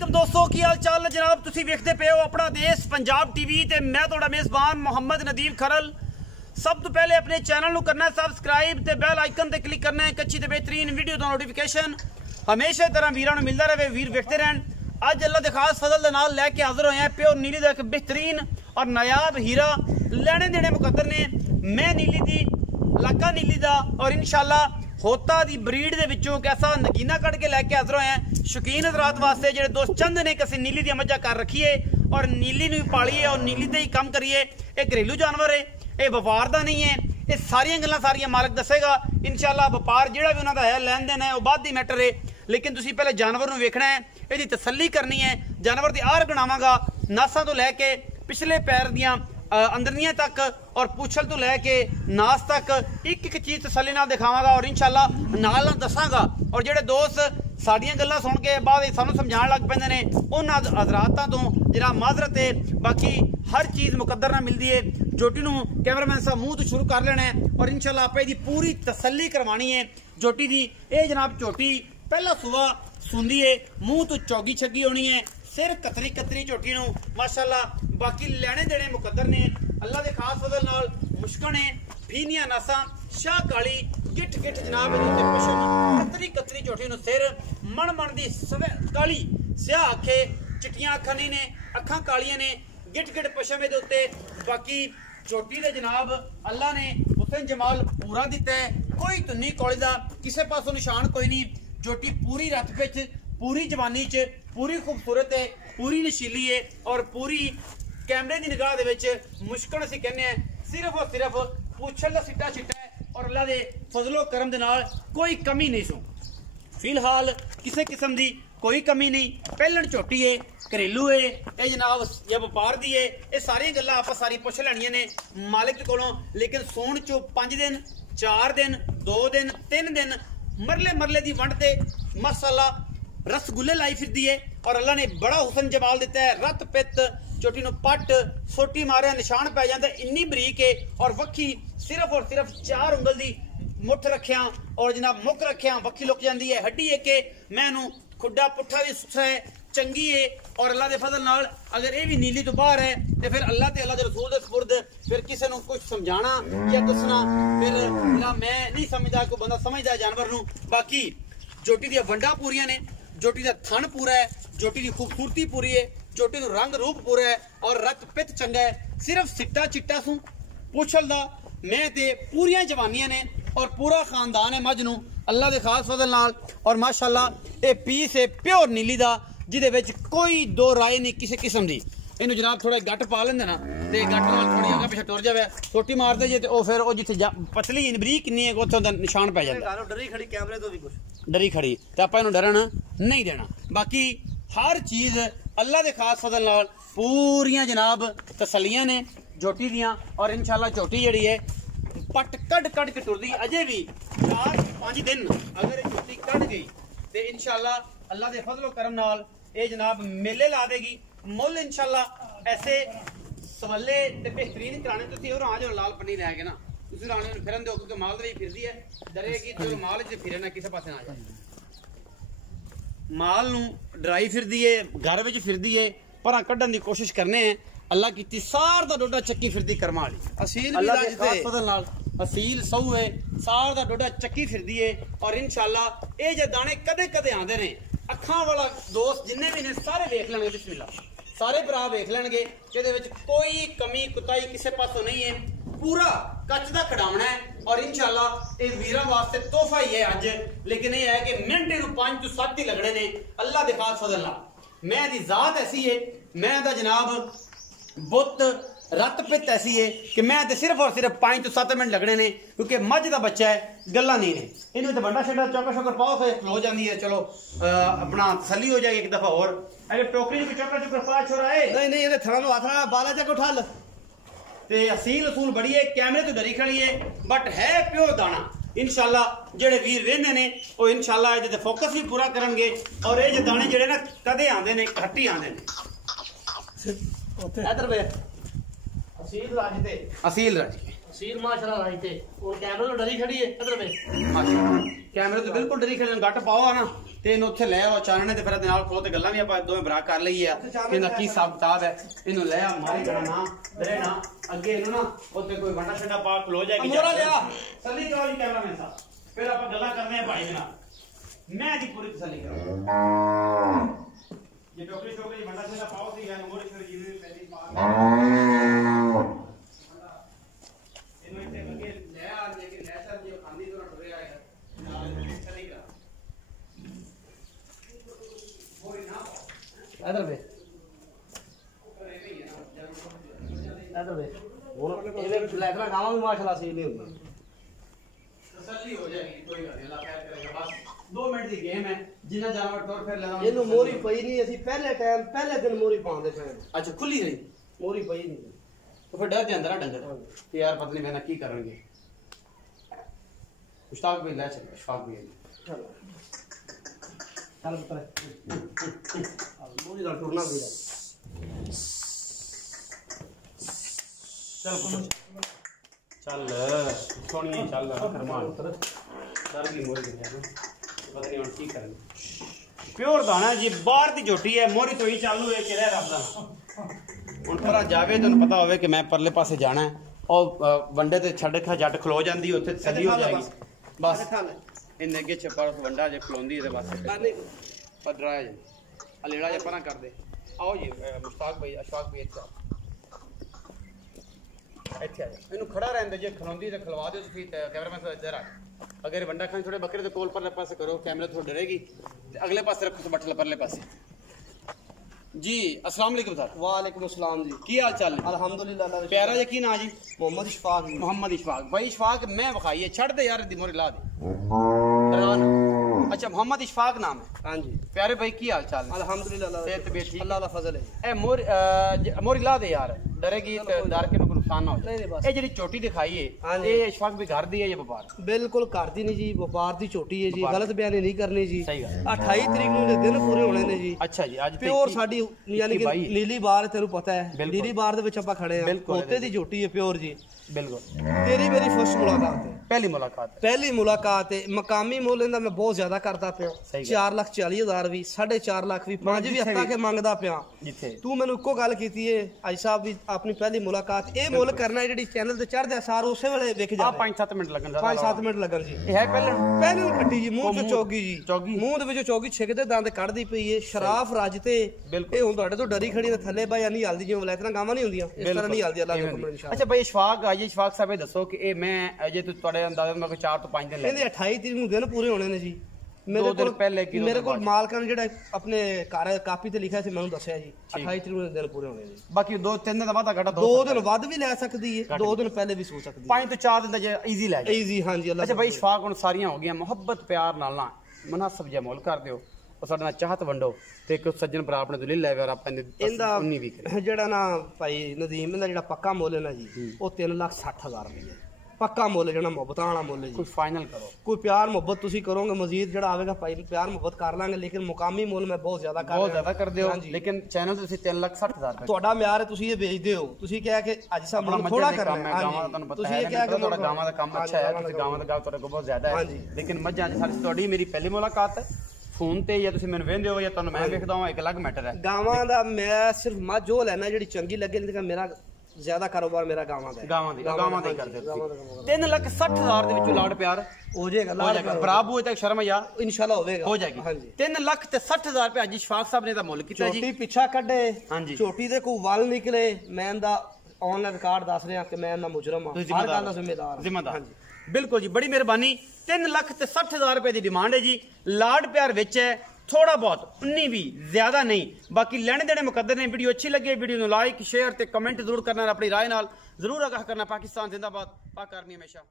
वालेकुम दोस्तों की हाल चाल है जनाब। तुसी वेखदे पे हो अपना देश पंजाब टीवी ते मैं तुहाडा मेज़बान मोहम्मद नदीम खरल। सब तो पहले अपने चैनल नू करना है सबसक्राइब ते बेल आइकन ते क्लिक करना है। अच्छी ते बेहतरीन वीडियो दा नोटिफिकेशन हमेशा तरह वीरां नू मिलदा रहे, वीर वेखदे रहन। अज अल्लाह दे खास फजल दे नाल लैके हाजिर होए हैं प्योर नीली दा एक बेहतरीन और नायाब हीरा। लैने देने मुकद्दर ने मैं नीली दी लाका नीली दा और इंशाल्लाह होता दी ब्रीड दे विचों कैसा नगीना कट के लैके हाजिर होए हैं शौकीन हज़रात वास्ते जेडे दोस्त चंद ने कि नीली दी मज्जा कर रखिए और नीली नू पालिए और नीली ते ही कम करिए। ये घरेलू जानवर है, ये व्यापार दा नहीं है। ये सारियां गल्लां सारियां मालिक दसेगा इंशाल्लाह। व्यापार जिहड़ा भी उन्हां दा है लैन देन है वो बाद दी मैटर है, लेकिन तुसीं पहले जानवर नू वेखना है, इहदी तसल्ली करनी है। जानवर दी आर गणावांगा नासां तो लैके पिछले पैर दियां अंदरनियां तक और पूछल तो लैके नास तक एक एक चीज़ तसल्ली नाल दिखावांगा और इंशाल्लाह नाल दसांगा। और जेडे दोस्त साडियां गल्लां सुन के बाद सानू समझाण लग पैंदे ने उन्हां हज़रातां तो जरा माजरत है। बाकी हर चीज़ मुकद्दर नाल मिलदी है। जोटी नू कैमरामैन साहब मुंह तो शुरू कर लेना है और इंशाल्लाह आपे दी पूरी तसल्ली करवानी है जोटी दी। ये जनाब झोटी पहला सुबह सुंदी है, मुंह तो चौगी छगी होनी है, सिर कतरी कतरी झोटी नू माशाल्लाह। बाकी लैने देने मुकद्दर ने अल्लाह दे खास फजल नाल। मुश्कन है फीनिया नासा शाह काली गिठ गिठ जनाब कतरी कतरी झोटी नू सिर मन मन दी काली स्याह अखे चिट्टियां अखां नहीं ने, अखां कालियां ने, गिठ गिठ पशम दे उत्ते। बाकी झोटी दे जनाब अल्लाह ने हुसैन जमाल पूरा दिता है, कोई तुन्नी कौली दा किसे पासों निशान कोई नहीं। झोटी पूरी रत विच पूरी जवानी च पूरी खूबसूरत है, पूरी नशीली है और पूरी कैमरे की निगाह दे विच मुश्किल असीं कहने हैं सिर्फ और सिर्फ पूछल दा सिट्टा चिट्टा है और अल्लाह दे फजलो करम दे नाल कोई कमी नहीं सो। फिलहाल किसी किस्म की कोई कमी नहीं। पहलन झोटी है, घरेलू है, ये जनाब या व्यापार दी है। ये सारियां गल्लां आपां सारी पुछ लैणियां ने मालिक कोलों। लेकिन सूण चो 5 दिन 4 दिन 2 दिन 3 दिन मरले मरले की वंड ते माशाअल्लाह रसगुल्ले लाई फिरदी है और अल्लाह ने बड़ा हुसन जमाल दिता है। रत पित चोटी नू पट सोटी मारिया निशान पै जाता है, इन्नी बरीक है और वक्खी सिर्फ और सिर्फ 4 उंगल दी मुठ रखिया और जनाब मुख रखिया वक्खी लुक जाती है। हड्डी एक है, मैनू खुड्डा पुट्ठा भी सुथरा है, चंगी है और अल्लाह के फजल नाल अगर ये भी नीली तो बाहर है तो फिर अल्लाह ते अल्लाह के रसूल दे सुपुर्द फिर किसी को कुछ समझाना या दसना फिर मैं नहीं समझदा, कोई बंदा समझदा जानवर नू। बाकी जोटी दी वंडा पूरियां ने, जोटी का थन पूरा है, जोटी की खूबसूरती पूरी है, जोटी नू रंग रूप पूरा है और रत पित चंगा है। सिर्फ सिट्टा चिट्टा सू पूछल दा मैं ते पूरियां जवानियां ने और पूरा खानदान है मज नू अल्लाह दे खास फजल नाल। और माशाअल्लाह ये पीस है प्योर नीली दा जिदे विच कोई दो राय नहीं किसी किस्म दी। इनू जनाब थोड़ा गट पा लेंदे ना ते गट नाल थोड़ी अगे पिछे टुर जावे सोटी मारदे जे ते ओ फिर ओ जिथे पतली बरीक किन्नी है उत्थों दा निशान पै जांदा। डरी खड़ी कैमरे तो भी कुछ डरी खड़ी ते आपां इनू डरन नहीं देना। बाकी हर चीज अल्लाह दे खास फजल नाल पूरियां जनाब तसलियां ने झोटी दियां और इंशाल्लाह झोटी जिहड़ी है पट कड कड के टुरदी। अजे भी 4-5 दिन अगर झोटी कड गई ते इंशाल्लाह अल्लाह दे फजलो करम नाल ये जनाब मेले ला देगी। मुल इंशाल्लाह ऐसे सवाले ते बेहतरीन कराने तुसीं और आ जाओ लाल पन्नी लैके ना तुसीं राणे नूं फिरन दिओ क्योंकि माल दे फिरदी है डरेगी तो माल च फिरे ना किसी पासे ना जाए। माल नूं डराई फिरदी है, घर विच फिरदी है, पर कड्ढण दी कोशिश करने हैं। अल्लाह कीती सार दा डोडा चक्की फिरदी कर्मा वाली असील भी राज ते फजल नाल असील सऊ है, सार दा डोडा चक्की फिरदी है और इंशाल्लाह ये जे दाने कदे कदे आंदे ने अखां वाला दोस्त जिन्ने भी ने सारे वेख लेंगे बिस्मिल्लाह सारे भरा वेख लेंगे जिहदे विच कोई कमी कुताई किसी पासों नहीं है। पूरा कच दा खड़ावना है और इंशाल्लाह ये वीरां वास्ते तोहफा ही है अज। लेकिन ये है कि मिनट नूं 5 तो 7 ही लगने ने अल्लाह दे खास फजल नाल। मैं दी जात ऐसी है, मैं दा जनाब बुत रत पित ऐसी है कि मैं तो सिर्फ और सिर्फ 5 तो 7 मिनट लगने ने क्योंकि मझ का बच्चा है गल्ला नहीं ने। इन्हें तो बंडा शंडा चौका शौकर पाओ फिर खलो जाती है, चलो अपना तसली हो जाएगी एक दफा और। अगर टोकरी में चौका चौकर पा छोड़ा है नहीं नहीं ये थड़ा लो हाथ बाला जाके उठा ल ते असील असूल बड़ी है, कैमरे तो डरी खड़ी है बट है प्योर दाना। इंशाल्लाह जेडे वीर वेंदे ने वो इंशाल्लाह ये फोकस भी पूरा करनगे और ये दाने जेडे ना कदे आंदे ने घट्टी आंदे ने। इधर वे असील राजते असील राजी असील माशाल्लाह राजते और कैमरे तो डरी खड़ी है। इधर वे माशाल्लाह कैमरे तो बिल्कुल डरी खड़ी गट पाओ ना ਤੇ ਇਹਨੂੰ ਉੱਥੇ ਲੈ ਆਓ ਚਾਨਣੇ ਤੇ ਫਿਰ ਇਹਦੇ ਨਾਲ ਖਲੋ ਤੇ ਗੱਲਾਂ ਵੀ ਆਪਾਂ ਦੋਵੇਂ ਭਰਾ ਕਰ ਲਈਏ ਆ ਕਿ ਇਹਦਾ ਕੀ ਹਿਸਾਬ ਕਿਤਾਬ ਹੈ। ਇਹਨੂੰ ਲੈ ਆ ਮਾਰੀ ਕਰਾ ਨਾ ਲੈ ਨਾ ਅੱਗੇ ਇਹਨੂੰ ਨਾ ਉੱਤੇ ਕੋਈ ਵੰਡਾ ਛੱਡਾ ਪਾ ਖਲੋ ਜਾਏਗੀ ਮੋਰਾ ਲਿਆ ਤਸੱਲੀ ਕਰੋ ਜੀ ਕੈਮਰਾਮੈਨ ਸਾਹਿਬ। ਫਿਰ ਆਪਾਂ ਗੱਲਾਂ ਕਰਨੇ ਆ ਭਾਈ ਦੇ ਨਾਲ, ਮੈਂ ਦੀ ਪੂਰੀ ਤਸੱਲੀ ਕਰਾਂ। ਜੇ ਟੋਕਰੀ ਟੋਕਰੀ ਵੰਡਾ ਛੱਡਾ ਪਾਓ ਸੀ ਯਾਰ ਮੋਰੇ ਫਿਰ ਜਿਵੇਂ ਪਹਿਲੀ ਪਾ ਇਹਨੂੰ ਇੱਥੇ ਅੱਗੇ ਲੈ ਆ ਲੇਕਿਨ ਲੈ ਸਰ ਜੇ ਖਾਂਦੀ ਤੋਂ ਟੁਰਿਆ ਹੈ ਨਾਲ ਤਸੱਲੀ ਕਰਾ इधर पे इधर पे ये ब्लैक ना गावा भी माशाल्लाह सही नहीं होगी तसल्ली हो जाएगी कोई गल नहीं अल्लाह खैर करेगा। बस 2 मिनट की गेम है जिन्ना जानवर टोर फिर लेना ਇਹਨੂੰ ਮੋਰੀ ਪਈ ਨਹੀਂ ਅਸੀਂ ਪਹਿਲੇ ਦਿਨ ਮੋਰੀ ਪਾਉਂਦੇ ਪਏ। अच्छा खुली रही ਮੋਰੀ ਪਈ ਨਹੀਂ तो फिर डर दे अंदर आ डंगर कि यार पता नहीं मैंने की करेंगे। मुश्ताक भी ले चल मुश्ताक भी चल पुत्र ਮੋਰੀ ਦਾ ਟੁਰਨਾ ਵੀ चल चल सोनिए चल फरमान डर की मोरी दे यार पता नहीं और की करेंगे। प्योर दाना जी बाहर दी झोटी है मोरी तो ही चालू है कि रह रब दा हुन पर जावे तैनूं पता होवे कि मैं परले पासे जाना है और वंडे ते छड़ खा जट खलो जांदी उत्थे सदी हो जाएगी बस इन्ने अगे छपा वंडा जे खलोंदी इहदे वास्ते पदरा है अलेड़ा जे परा कर दे आओ जी मुश्ताक भाई अशफाक भाई इत्थे ਇੱਥੇ ਆ ਜਾ ਇਹਨੂੰ ਖੜਾ ਰਹਿਣ ਦੇ ਜੇ ਖਲੋਂਦੀ ਤੇ ਖਲਵਾ ਦਿਓ ਤੁਸੀਂ ਕੈਮਰਾਮੈਨ ਸਾਹਿਬ ਇੱਧਰ ਆ ਅਗਰ ਵੰਡਾ ਖਾਨ ਥੋੜੇ ਬੱਕਰੇ ਦੇ ਕੋਲ ਪਰਲੇ ਪਾਸੇ ਕਰੋ ਕੈਮਰਾ ਥੋੜਾ ਡਰੇਗੀ ਤੇ ਅਗਲੇ ਪਾਸੇ ਰੱਖੋ ਬੱਠਲ ਪਰਲੇ ਪਾਸੇ जी अस्सलाम वालेकुम सर। वालेकुम अस्सलाम जी की हाल चाल है? अल्हम्दुलिल्लाह अल्लाह प्यारा जी की ना जी मोहम्मद इशफाक मोहम्मद इशफाक भाई इशफाक मैं बखाई है छड़ दे यार दी मोरी ला दे अच्छा मोहम्मद इशफाक नाम है हां जी प्यारे भाई की हाल चाल है? अल्हम्दुलिल्लाह सेहत तबीयत ठीक अल्लाह दा फजल है। ए मोरी ला दे यार डरेगी तो डर के नुकसान ना हो नहीं बस ये जेडी चोटी दिखाई है ये इशफाक भी घर दी है ये व्यापार बिल्कुल घर दी नहीं जी व्यापार दी चोटी है जी गलत बयानी नहीं करनी जी। सही गल 28 तरीक ਨੂੰ ਦੇ ਦਿਨ ਪੂਰੇ ਹੋਣੇ ਨੇ ਜੀ। अच्छा जी आज प्योर ਸਾਡੀ ਯਾਨੀ ਕਿ ਨੀਲੀ ਬਾਰ ਤੈਨੂੰ ਪਤਾ ਹੈ ਨੀਲੀ ਬਾਰ ਦੇ ਵਿੱਚ ਆਪਾਂ ਖੜੇ ਆ ਕੋਤੇ ਦੀ ਝੋਟੀ ਹੈ ਪਿਓਰ ਜੀ बिल्कुल तेरी मेरी फर्स्ट मुलाकात है पहली मुलाकात है मकामी मुल इंदा मैं बहुत ज्यादा करता पिया 4,40,000 भी 4.5 लाख भी 5 भी हत्ता के मंगदा पिया जिथे तू मैंने इको गल कीती है आज साहब भी अपनी पहली मुलाकात ए मुल करना जेडी चैनल ते चढ़दे सार उसे वेले विक जा 5-7 मिनट लगन 5-7 मिनट लगन जी ये है पहले कट्टी जी मुंह च चौगी मुंह दे विच चौगी छिकदे दंद कढदी पई है शराफ राजते ए हुन ਤੁਹਾਡੇ ਤੋਂ ਡਰੀ ਖੜੀ ਨੇ ਥੱਲੇ ਬਾਈ ਨਹੀਂ ਹਲਦੀ ਜਿਵੇਂ ਵਲੈਤਨਾ ਗਾਵਾਂ ਨਹੀਂ ਹੁੰਦੀਆਂ ਇਸ ਤਰ੍ਹਾਂ ਨਹੀਂ ਹਲਦੀ ਅੱਲਾਹ ਦੇ ਹੁਕਮ ਨਾਲ ਇਨਸ਼ਾਅੱਲਾ। अच्छा भाई इशफाक आइए इशफाक साहब दसो कि ए मैं अजे तो ਤੁਹਾਡੇ ਅੰਦਾਜ਼ੇ ਨਾਲ 4 ਤੋਂ 5 ਦਿਨ ਇਹਦੇ 28 ਤਰੀਕ ਨੂੰ ਦਿਨ ਪੂਰੇ ਹੋਣੇ ਨੇ ਜੀ। ਮੇਰੇ ਕੋਲ ਮਾਲਕਾਂ ਨੇ ਜਿਹੜਾ ਆਪਣੇ ਘਰ ਕਾਪੀ ਤੇ ਲਿਖਿਆ ਸੀ ਮੈਨੂੰ ਦੱਸਿਆ ਜੀ 28 ਤਰੀਕ ਨੂੰ ਦਿਨ ਪੂਰੇ ਹੋਣੇ ਨੇ। ਬਾਕੀ 2-3 ਦਿਨ ਦਾ ਵਾਦਾ ਘਟਾ 2 ਦਿਨ ਵੱਧ ਵੀ ਲੈ ਸਕਦੀ ਹੈ 2 ਦਿਨ ਪਹਿਲੇ ਵੀ ਸੋ ਸਕਦੀ ਹੈ 5 ਤੋਂ 4 ਦਿਨ ਦਾ ਜੇ ਈਜ਼ੀ ਲੈ ਜਾ ਈਜ਼ੀ ਹਾਂਜੀ ਅੱਲਾਹ। ਅੱਛਾ ਭਾਈ ਇਸ਼ਫਾਕ ਹੁਣ ਸਾਰੀਆਂ ਹੋ ਗਈਆਂ ਮੁਹੱਬਤ ਪਿਆਰ ਨਾਲ ਨਾ ਮੁਨਾਸਬ ਜਿਹਾ ਮੁੱਲ ਕਰ ਦਿਓ ਉਹ ਸਾਡੇ ਨਾਲ ਚਾਹਤ ਵੰਡੋ ਤੇ ਇੱਕ ਸੱਜਣ ਭਰਾ ਆਪਣੇ ਤੋਂ ਲੈ ਲੈ ਔਰ ਆਪਾਂ ਇਹਦਾ 19 ਵੀ ਜਿਹੜਾ ਨਾ ਭਾਈ ਨਦੀਮ ਇਹਦਾ ਜਿਹੜਾ ਪੱਕਾ ਮੁੱਲ ਹੈ ਨਾ ਜੀ ਉਹ 3,60,000 ਰੁਪਏ ਪੱਕਾ ਮੁੱਲ ਜਿਹੜਾ ਮੁਹੱਬਤਾਂ ਵਾਲਾ ਮੁੱਲ ਹੈ ਜੀ। ਕੋਈ ਫਾਈਨਲ ਕਰੋ ਕੋਈ ਪਿਆਰ ਮੁਹੱਬਤ ਤੁਸੀਂ ਕਰੋਗੇ ਮਜ਼ੀਦ ਜਿਹੜਾ ਆਵੇਗਾ ਭਾਈ ਪਿਆਰ ਮੁਹੱਬਤ ਕਰ ਲਾਂਗੇ ਲੇਕਿਨ ਮੁਕਾਮੀ ਮੁੱਲ ਮੈਂ ਬਹੁਤ ਜ਼ਿਆਦਾ ਕਰ ਦਿਓ ਲੇਕਿਨ ਚੈਨਲ ਤੇ ਤੁਸੀਂ 3,60,000 ਰੁਪਏ ਤੁਹਾਡਾ ਮਿਆਰ ਹੈ ਤੁਸੀਂ ਇਹ ਵੇਚਦੇ ਹੋ ਤੁਸੀਂ ਕਿਹਾ ਕਿ ਅੱਜ ਸਾਹਿਬ ਮੁੱਲ ਥੋੜਾ ਕਰਨਾ ਹੈ ਤੁਹਾਨੂੰ ਪਤਾ ਹੈ ਤੁਹਾਡਾ ਗਾਵਾਂ ਦਾ ਕੰਮ ਅੱਛਾ ਹੈ ਤੁਸੀਂ ਗਾਵਾਂ ਦਾ ਕੰਮ ਤੁਹਾਡੇ ਕੋਲ ਬਹੁਤ ਜ਼ਿਆਦਾ ਹੈ ਲੇਕਿਨ ਮੱਝਾਂ ਅੱਜ ਸਾਡੀ ਤੁਹਾਡੀ ਮੇਰੀ ਪਹਿਲੀ ਮੁਲਾਕਾਤ ਹੈ ਫੋਨ ਤੇ ਜਾਂ ਤੁਸੀਂ ਮੈਨੂੰ ਵੇਖਦੇ ਹੋ ਜਾਂ ਤੁਹਾਨੂੰ ਮੈਂ ਵੇਖਦਾ ਹਾਂ ਇੱਕ ਅਲੱਗ ਮੈਟਰ ਹੈ। ਗਾਵਾਂ ਦਾ ਮੈਂ ਸਿਰਫ ਮੱਝ ਉਹ ਲੈਣਾ ਜਿਹੜੀ ਚੰਗੀ ਲੱਗੇ ਨਹੀਂ ਮੇਰਾ ਜ਼ਿਆਦਾ ਕਾਰੋਬਾਰ ਮੇਰਾ ਗਾਵਾਂ ਦਾ ਗਾਵਾਂ ਦਾ ਹੀ ਕਰਦੇ ਹੋ 3,60,000 ਦੇ ਵਿੱਚੋਂ ਲਾੜ ਪਿਆਰ ਹੋ ਜਾਏਗਾ ਬਰਾਬੂ ਹੈ ਤੱਕ ਸ਼ਰਮ ਯਾ ਇਨਸ਼ਾਅੱਲਾ ਹੋਵੇਗਾ ਹੋ ਜਾਏਗੀ 3,60,000 ਰੁਪਏ ਅੱਜ ਇਸ਼ਫਾਕ ਸਾਹਿਬ ਨੇ ਤਾਂ ਮੁੱਲ ਕੀਤਾ ਜੀ। ਛੋਟੀ ਪਿੱਛਾ ਕੱਢੇ ਹਾਂਜੀ ਛੋਟੀ ਦੇ ਕੋਈ ਵੱਲ ਨਿਕਲੇ ਮੈਂ ਇਹਦਾ ਆਨਲਾਈਨ ਰਿਕਾਰਡ ਦੱਸ ਰਿਹਾ ਕਿ ਮੈਂ ਇਹਦਾ ਮੁਜਰਮ ਹਾਂ ਹਰ ਗੱਲ ਦਾ ਜ਼ਿੰਮੇਦਾਰ ਬਿਲਕੁਲ ਜੀ ਬੜੀ ਮਿਹਰਬਾਨੀ 3,60,000 ਰੁਪਏ ਦੀ ਡਿਮਾਂਡ ਹੈ ਜੀ ਲਾੜ ਪਿਆਰ ਵਿੱਚ ਹੈ थोड़ा बहुत 19 भी ज्यादा नहीं बाकी लेने देने मुकद्दर ने। वीडियो अच्छी लगे वीडियो को लाइक शेयर ते कमेंट जरूर करना अपनी राय नाल जरूर आगाह करना। पाकिस्तान जिंदाबाद पाक आर्मी हमेशा।